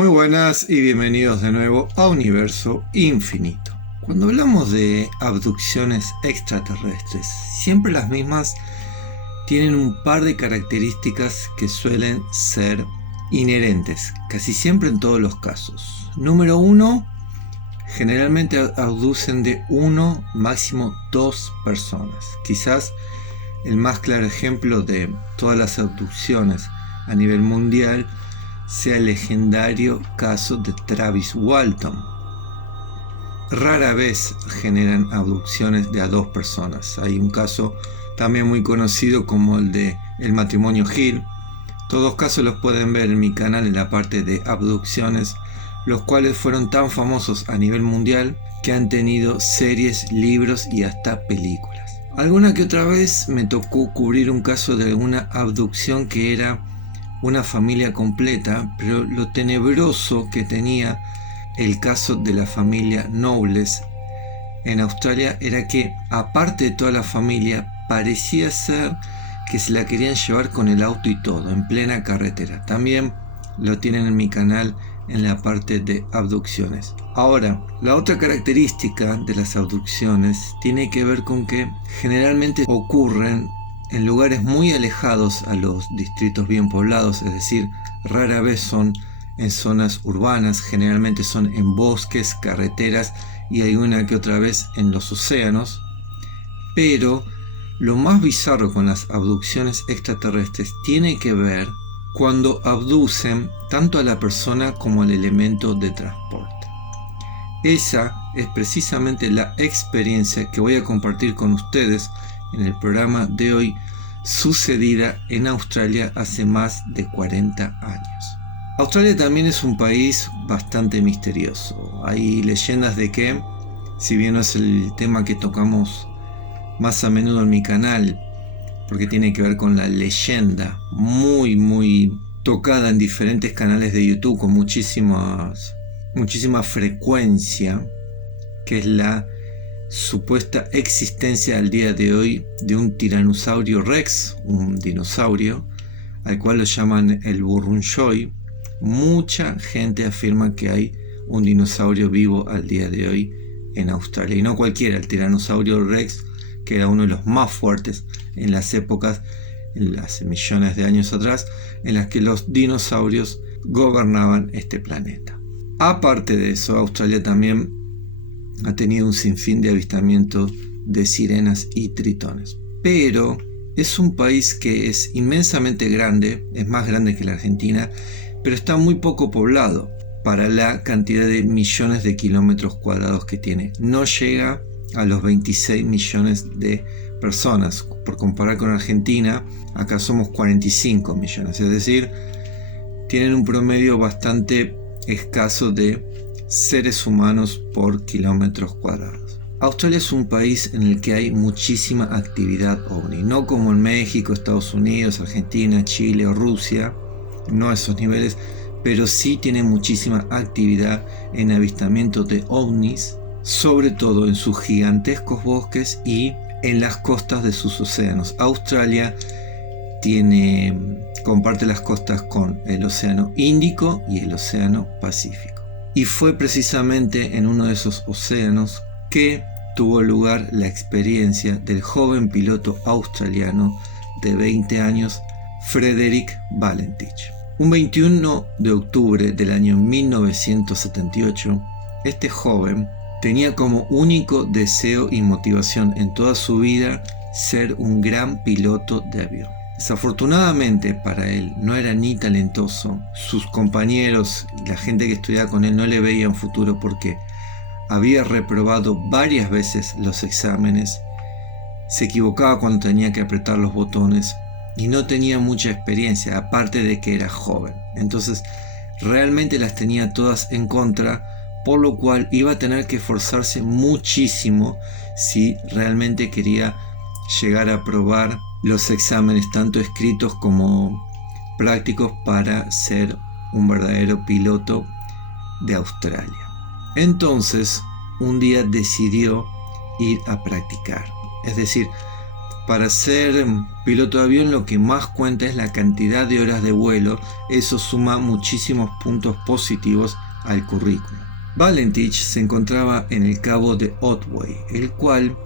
Muy buenas y bienvenidos de nuevo a Universo Infinito. Cuando hablamos de abducciones extraterrestres, siempre las mismas tienen un par de características que suelen ser inherentes, casi siempre en todos los casos. Número uno, generalmente abducen de uno, máximo dos personas. Quizás el más claro ejemplo de todas las abducciones a nivel mundial sea el legendario caso de Travis Walton. Rara vez generan abducciones de a dos personas. Hay un caso también muy conocido como el de el matrimonio Hill. Todos casos los pueden ver en mi canal en la parte de abducciones, los cuales fueron tan famosos a nivel mundial que han tenido series, libros y hasta películas. Alguna que otra vez me tocó cubrir un caso de una abducción que era una familia completa, pero lo tenebroso que tenía el caso de la familia Knowles en Australia era que, aparte de toda la familia, parecía ser que se la querían llevar con el auto y todo, en plena carretera. También lo tienen en mi canal en la parte de abducciones. Ahora, la otra característica de las abducciones tiene que ver con que generalmente ocurren en lugares muy alejados a los distritos bien poblados, es decir, rara vez son en zonas urbanas, generalmente son en bosques, carreteras y alguna que otra vez en los océanos. Pero lo más bizarro con las abducciones extraterrestres tiene que ver cuando abducen tanto a la persona como al elemento de transporte. Esa es precisamente la experiencia que voy a compartir con ustedes en el programa de hoy, sucedida en Australia hace más de 40 años. Australia también es un país bastante misterioso. Hay leyendas de que, si bien no es el tema que tocamos más a menudo en mi canal, porque tiene que ver con la leyenda muy tocada en diferentes canales de YouTube con muchísima frecuencia, que es la supuesta existencia al día de hoy de un tiranosaurio rex, un dinosaurio, al cual lo llaman el Burrunjoy. Mucha gente afirma que hay un dinosaurio vivo al día de hoy en Australia, y no cualquiera, el tiranosaurio rex, que era uno de los más fuertes en las épocas, hace millones de años atrás, en las que los dinosaurios gobernaban este planeta. Aparte de eso, Australia también ha tenido un sinfín de avistamientos de sirenas y tritones. Pero es un país que es inmensamente grande, es más grande que la Argentina, pero está muy poco poblado para la cantidad de millones de kilómetros cuadrados que tiene. No llega a los 26 millones de personas. Por comparar con Argentina, acá somos 45 millones, es decir, tienen un promedio bastante escaso de seres humanos por kilómetros cuadrados. Australia es un país en el que hay muchísima actividad ovni, no como en México, Estados Unidos, Argentina, Chile o Rusia, no a esos niveles, pero sí tiene muchísima actividad en avistamiento de ovnis, sobre todo en sus gigantescos bosques y en las costas de sus océanos. Australia comparte las costas con el Océano Índico y el Océano Pacífico. Y fue precisamente en uno de esos océanos que tuvo lugar la experiencia del joven piloto australiano de 20 años, Frederick Valentich. Un 21 de octubre del año 1978, este joven tenía como único deseo y motivación en toda su vida ser un gran piloto de avión. Desafortunadamente para él no era ni talentoso, sus compañeros y la gente que estudiaba con él no le veían futuro porque había reprobado varias veces los exámenes, se equivocaba cuando tenía que apretar los botones y no tenía mucha experiencia, aparte de que era joven. Entonces realmente las tenía todas en contra, por lo cual iba a tener que esforzarse muchísimo si realmente quería llegar a aprobar los exámenes tanto escritos como prácticos para ser un verdadero piloto de Australia. Entonces un día decidió ir a practicar, es decir, Para ser piloto de avión lo que más cuenta es la cantidad de horas de vuelo. Eso suma muchísimos puntos positivos al currículum. Valentich se encontraba en el cabo de Otway, el cual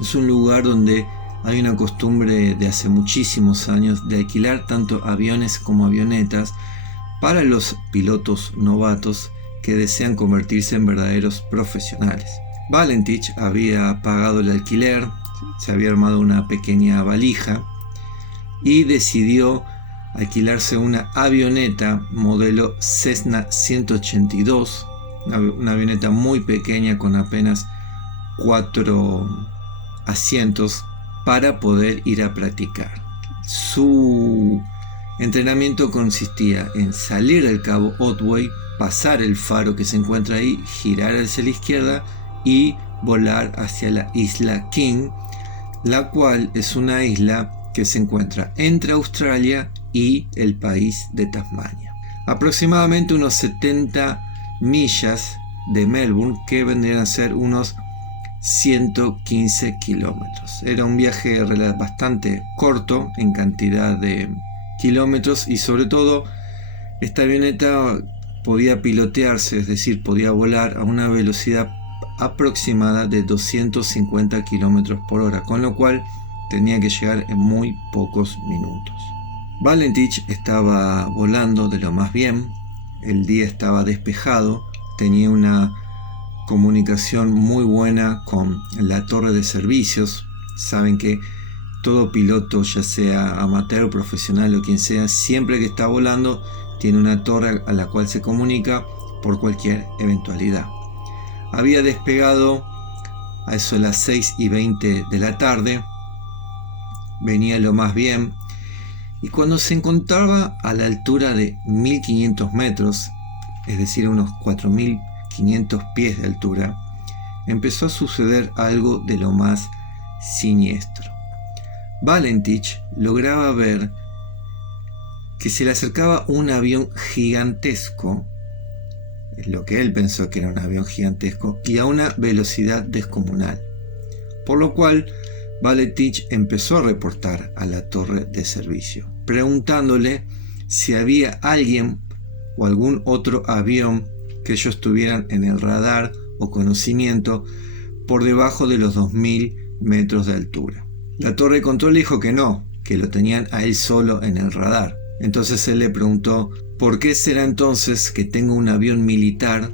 es un lugar donde hay una costumbre de hace muchísimos años de alquilar tanto aviones como avionetas para los pilotos novatos que desean convertirse en verdaderos profesionales. Valentich había pagado el alquiler, se había armado una pequeña valija y decidió alquilarse una avioneta modelo Cessna 182, una avioneta muy pequeña con apenas 4 asientos para poder ir a practicar. Su entrenamiento consistía en salir del cabo Otway, pasar el faro que se encuentra ahí, girar hacia la izquierda y volar hacia la isla King, la cual es una isla que se encuentra entre Australia y el país de Tasmania. Aproximadamente unos 70 millas de Melbourne, que vendrían a ser unos 115 kilómetros. Era un viaje bastante corto en cantidad de kilómetros y sobre todo esta avioneta podía pilotearse, es decir, podía volar a una velocidad aproximada de 250 kilómetros por hora, con lo cual tenía que llegar en muy pocos minutos. Valentich estaba volando de lo más bien, el día estaba despejado, tenía una comunicación muy buena con la torre de servicios. Saben que todo piloto, ya sea amateur, profesional o quien sea, siempre que está volando tiene una torre a la cual se comunica por cualquier eventualidad. Había despegado a eso de las 6:20 de la tarde, venía lo más bien, y cuando se encontraba a la altura de 1500 metros, es decir, unos 4500 pies de altura, empezó a suceder algo de lo más siniestro. Valentich lograba ver que se le acercaba un avión gigantesco, es lo que él pensó que era un avión gigantesco, y a una velocidad descomunal, por lo cual Valentich empezó a reportar a la torre de servicio, preguntándole si había alguien o algún otro avión que ellos tuvieran en el radar o conocimiento por debajo de los 2000 metros de altura. La torre de control dijo que no, que lo tenían a él solo en el radar. Entonces él le preguntó, ¿por qué será entonces que tengo un avión militar?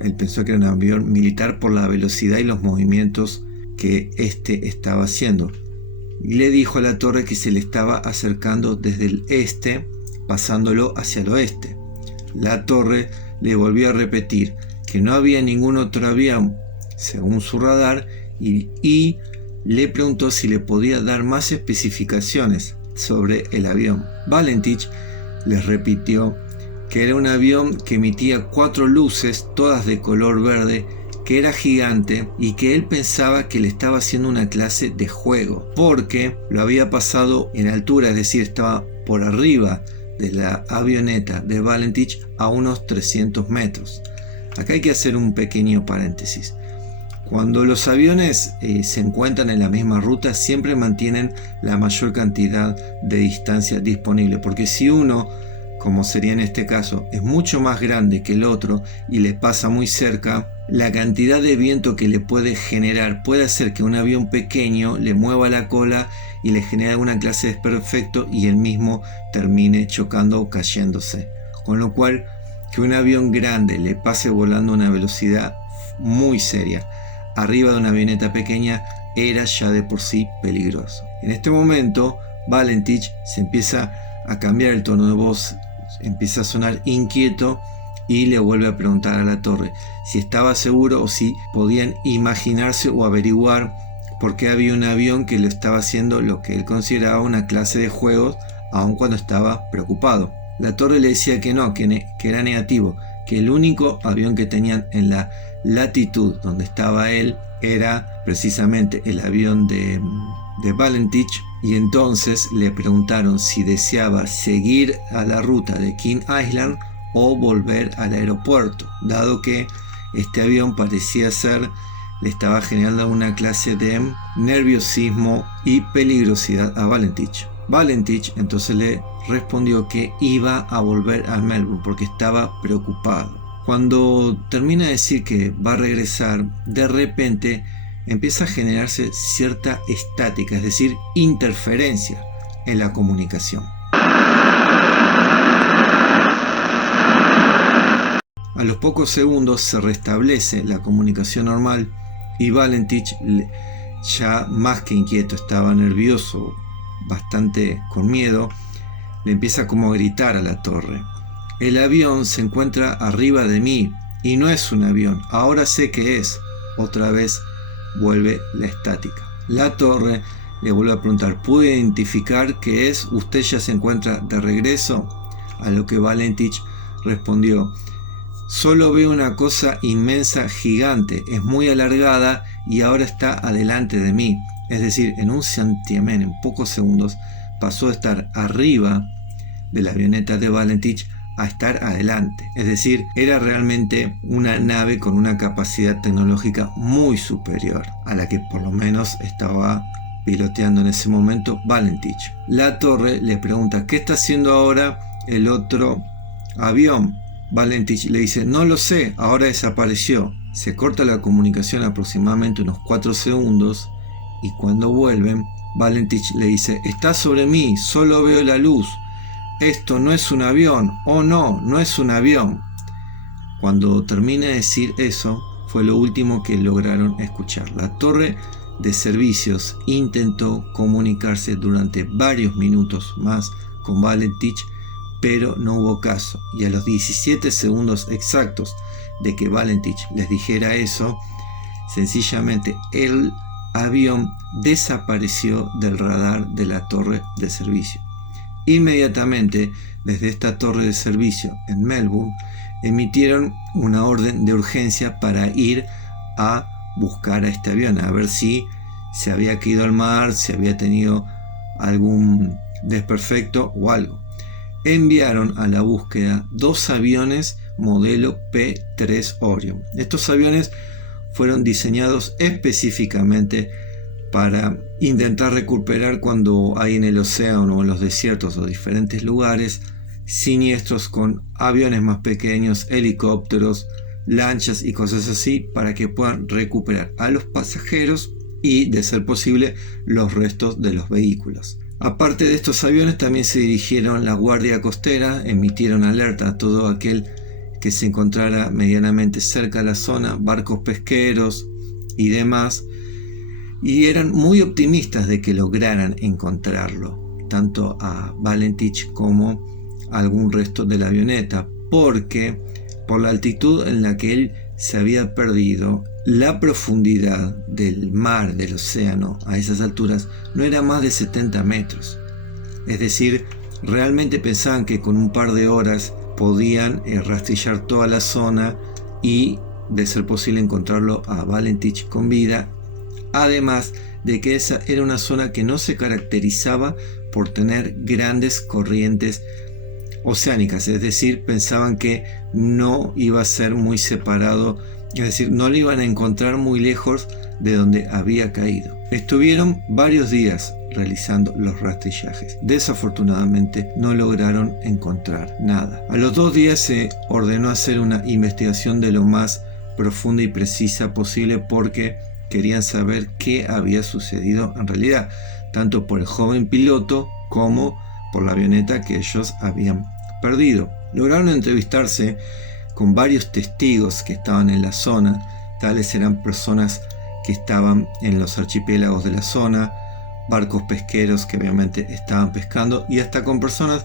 Él pensó que era un avión militar por la velocidad y los movimientos que éste estaba haciendo. Y le dijo a la torre que se le estaba acercando desde el este, pasándolo hacia el oeste. La torre le volvió a repetir que no había ningún otro avión según su radar y le preguntó si le podía dar más especificaciones sobre el avión. Valentich les repitió que era un avión que emitía 4 luces, todas de color verde, que era gigante y que él pensaba que le estaba haciendo una clase de juego, porque lo había pasado en altura, es decir, estaba por arriba de la avioneta de Valentich a unos 300 metros. Acá hay que hacer un pequeño paréntesis. Cuando los aviones se encuentran en la misma ruta, siempre mantienen la mayor cantidad de distancia disponible, porque si uno, como sería en este caso, es mucho más grande que el otro y le pasa muy cerca, la cantidad de viento que le puede generar puede hacer que un avión pequeño le mueva la cola y le genere alguna clase de desperfecto y él mismo termine chocando o cayéndose. Con lo cual, que un avión grande le pase volando a una velocidad muy seria arriba de una avioneta pequeña era ya de por sí peligroso. En este momento, Valentich se empieza a cambiar el tono de voz, empieza a sonar inquieto y le vuelve a preguntar a la torre si estaba seguro o si podían imaginarse o averiguar por qué había un avión que le estaba haciendo lo que él consideraba una clase de juegos, aun cuando estaba preocupado. La torre le decía que no, que era negativo, que el único avión que tenían en la latitud donde estaba él era precisamente el avión de Valentich, y entonces le preguntaron si deseaba seguir a la ruta de King Island o volver al aeropuerto, dado que este avión parecía ser le estaba generando una clase de nerviosismo y peligrosidad a Valentich. Valentich entonces le respondió que iba a volver a Melbourne porque estaba preocupado. Cuando termina de decir que va a regresar, de repente empieza a generarse cierta estática, es decir, interferencia en la comunicación. A los pocos segundos se restablece la comunicación normal y Valentich, ya más que inquieto, estaba nervioso, bastante con miedo, le empieza como a gritar a la torre: el avión se encuentra arriba de mí y no es un avión, ahora sé que es. Otra vez vuelve la estática. La torre le vuelve a preguntar: ¿puede identificar qué es? ¿Usted ya se encuentra de regreso? A lo que Valentich respondió: solo veo una cosa inmensa, gigante, es muy alargada y ahora está adelante de mí. Es decir, en un santiamén, en pocos segundos, pasó de estar arriba de la avioneta de Valentich a estar adelante. Es decir, era realmente una nave con una capacidad tecnológica muy superior a la que por lo menos estaba piloteando en ese momento Valentich. La torre le pregunta: ¿qué está haciendo ahora el otro avión? Valentich le dice: no lo sé, ahora desapareció. Se corta la comunicación aproximadamente unos 4 segundos y cuando vuelven, Valentich le dice: está sobre mí, solo veo la luz. Esto no es un avión. Oh no, no es un avión. Cuando termina de decir eso, fue lo último que lograron escuchar. La torre de servicios intentó comunicarse durante varios minutos más con Valentich, pero no hubo caso, y a los 17 segundos exactos de que Valentich les dijera eso, sencillamente el avión desapareció del radar de la torre de servicio. Inmediatamente, desde esta torre de servicio en Melbourne, emitieron una orden de urgencia para ir a buscar a este avión, a ver si se había caído al mar, si había tenido algún desperfecto o algo. Enviaron a la búsqueda 2 aviones modelo P-3 Orion. Estos aviones fueron diseñados específicamente para intentar recuperar cuando hay en el océano o en los desiertos o diferentes lugares siniestros con aviones más pequeños, helicópteros, lanchas y cosas así, para que puedan recuperar a los pasajeros y, de ser posible, los restos de los vehículos. Aparte de estos aviones, también se dirigieron la Guardia Costera, emitieron alerta a todo aquel que se encontrara medianamente cerca de la zona, barcos pesqueros y demás, y eran muy optimistas de que lograran encontrarlo, tanto a Valentich como a algún resto de la avioneta, porque por la altitud en la que él se había perdido, la profundidad del mar, del océano, a esas alturas no era más de 70 metros. Es decir, realmente pensaban que con un par de horas podían rastrillar toda la zona y, de ser posible, encontrarlo a Valentich con vida. Además de que esa era una zona que no se caracterizaba por tener grandes corrientes oceánicas, es decir, pensaban que no iba a ser muy separado, es decir, no lo iban a encontrar muy lejos de donde había caído. Estuvieron varios días realizando los rastrillajes. Desafortunadamente no lograron encontrar nada. A los 2 días se ordenó hacer una investigación de lo más profunda y precisa posible, porque querían saber qué había sucedido en realidad, tanto por el joven piloto como por la avioneta que ellos habían perdido. Lograron entrevistarse con varios testigos que estaban en la zona. Tales eran personas que estaban en los archipiélagos de la zona, barcos pesqueros que obviamente estaban pescando, y hasta con personas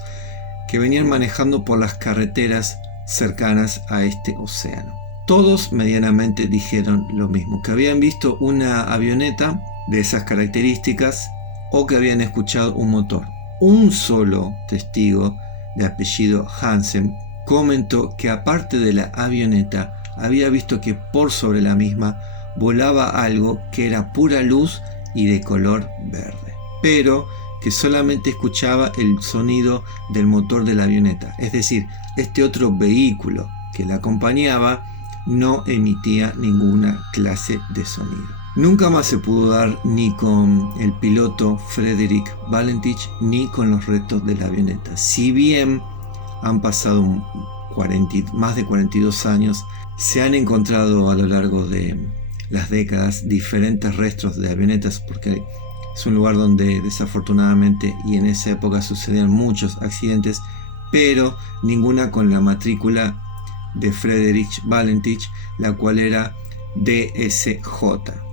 que venían manejando por las carreteras cercanas a este océano. Todos medianamente dijeron lo mismo, que habían visto una avioneta de esas características o que habían escuchado un motor. Un solo testigo, de apellido Hansen, comentó que aparte de la avioneta había visto que por sobre la misma volaba algo que era pura luz y de color verde, pero que solamente escuchaba el sonido del motor de la avioneta. Es decir, este otro vehículo que la acompañaba no emitía ninguna clase de sonido. Nunca más se pudo dar ni con el piloto Frederick Valentich ni con los restos de la avioneta. Si bien han pasado más de 42 años, se han encontrado a lo largo de las décadas diferentes restos de avionetas, porque es un lugar donde desafortunadamente y en esa época sucedían muchos accidentes, pero ninguna con la matrícula de Frederick Valentich, la cual era DSJ.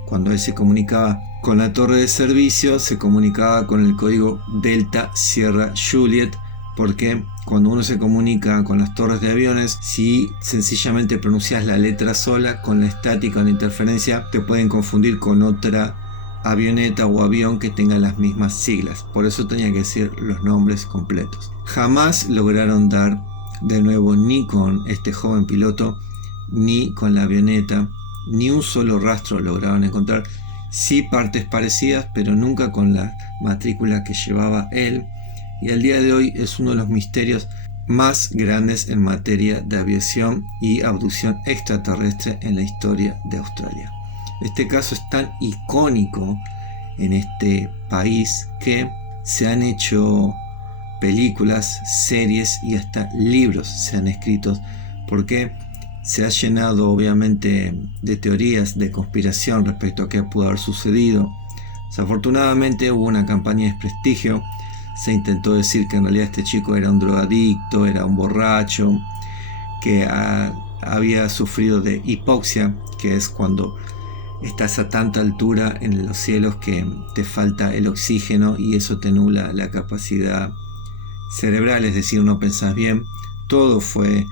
Cuando él se comunicaba con la torre de servicio, se comunicaba con el código Delta Sierra Juliet, porque cuando uno se comunica con las torres de aviones, si sencillamente pronuncias la letra sola, con la estática o la interferencia, te pueden confundir con otra avioneta o avión que tenga las mismas siglas. Por eso tenía que decir los nombres completos. Jamás lograron dar de nuevo ni con este joven piloto, ni con la avioneta, ni un solo rastro lograron encontrar. Sí partes parecidas, pero nunca con la matrícula que llevaba él. Y al día de hoy es uno de los misterios más grandes en materia de aviación y abducción extraterrestre en la historia de Australia. Este caso es tan icónico en este país que se han hecho películas, series y hasta libros se han escrito, porque se ha llenado obviamente de teorías de conspiración respecto a qué pudo haber sucedido. Desafortunadamente hubo una campaña de desprestigio. Se intentó decir que en realidad este chico era un drogadicto, era un borracho, que había sufrido de hipoxia, que es cuando estás a tanta altura en los cielos que te falta el oxígeno y eso te nubla la capacidad cerebral, es decir, no pensás bien. Todo fue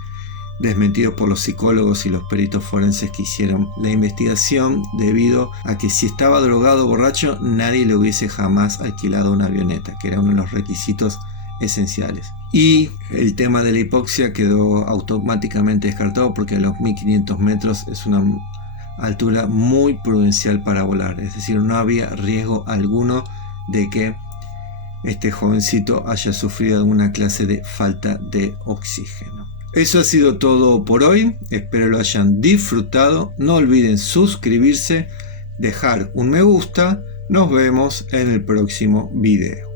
desmentido por los psicólogos y los peritos forenses que hicieron la investigación, debido a que si estaba drogado o borracho, nadie le hubiese jamás alquilado una avioneta, que era uno de los requisitos esenciales. Y el tema de la hipoxia quedó automáticamente descartado, porque a los 1500 metros es una altura muy prudencial para volar, es decir, no había riesgo alguno de que este jovencito haya sufrido alguna clase de falta de oxígeno. Eso ha sido todo por hoy, espero lo hayan disfrutado. No olviden suscribirse, dejar un me gusta. Nos vemos en el próximo video.